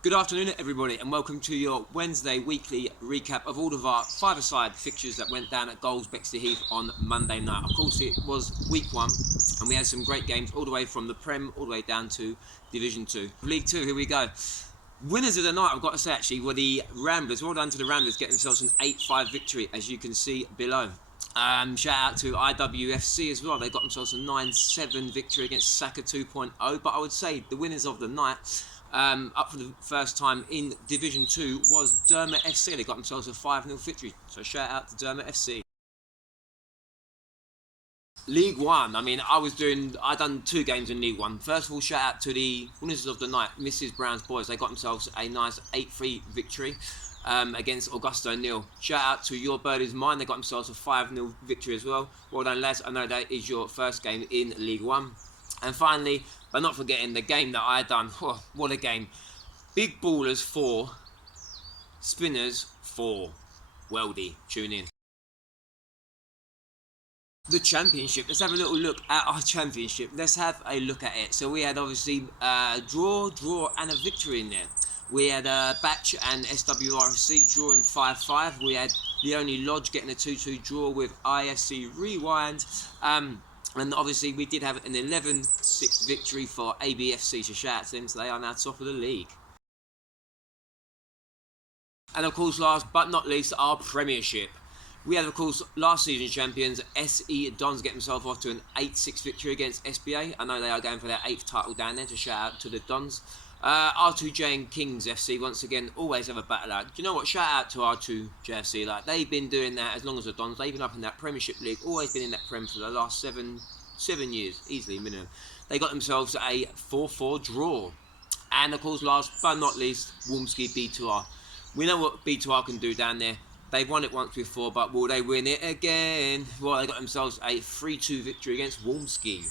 Good afternoon, everybody, and welcome to your Wednesday weekly recap of all of our five-a-side fixtures that went down at Goals Bexley Heath on Monday night. Of course, it was week one, and we had some great games all the way from the Prem all the way down to Division 2. League 2, here we go. Winners of the night, I've got to say, actually, were the Ramblers. Well done to the Ramblers, getting themselves an 8-5 victory, as you can see below. Shout out to IWFC as well. They got themselves a 9-7 victory against Saka 2.0. But I would say the winners of the night, up for the first time in Division 2, was Derma FC. They got themselves a 5-0 victory. So shout out to Derma FC. League One. I done 2 games in League One. First of all, shout out to the winners of the night, Mrs. Brown's boys. They got themselves a nice 8-3 victory against Augusta O'Neill. Shout out to Your Bird Is Mine. They got themselves a 5-0 victory as well. Well done, lads. I know that is your first game in League One. And finally, but not forgetting the game that I done. Oh, what a game. Big Ballers 4, Spinners 4. Weldy, tune in. The championship. Let's have a little look at our championship. Let's have a look at it. So we had obviously draw, and a victory in there. We had Batch and SWRC drawing 5-5. We had the only Lodge getting a 2-2 draw with ISC Rewind. And obviously we did have an 11-6 victory for ABFC. So shout out to them. So they are now top of the league. And of course, last but not least, our Premiership. We had, of course, last season champions SE Dons get themselves off to an 8-6 victory against SBA. I know they are going for their 8th title down there, to shout out to the Dons. R2J and Kings FC, once again, always have a battle out. Do you know what? Shout out to R2JFC. Like, they've been doing that as long as the Dons. They've been up in that Premiership League, always been in that Prem for the last seven years, easily minimum. They got themselves a 4-4 draw. And, of course, last but not least, Walmsley B2R. We know what B2R can do down there. They've won it once before, but will they win it again? Well, they got themselves a 3-2 victory against Walmsley.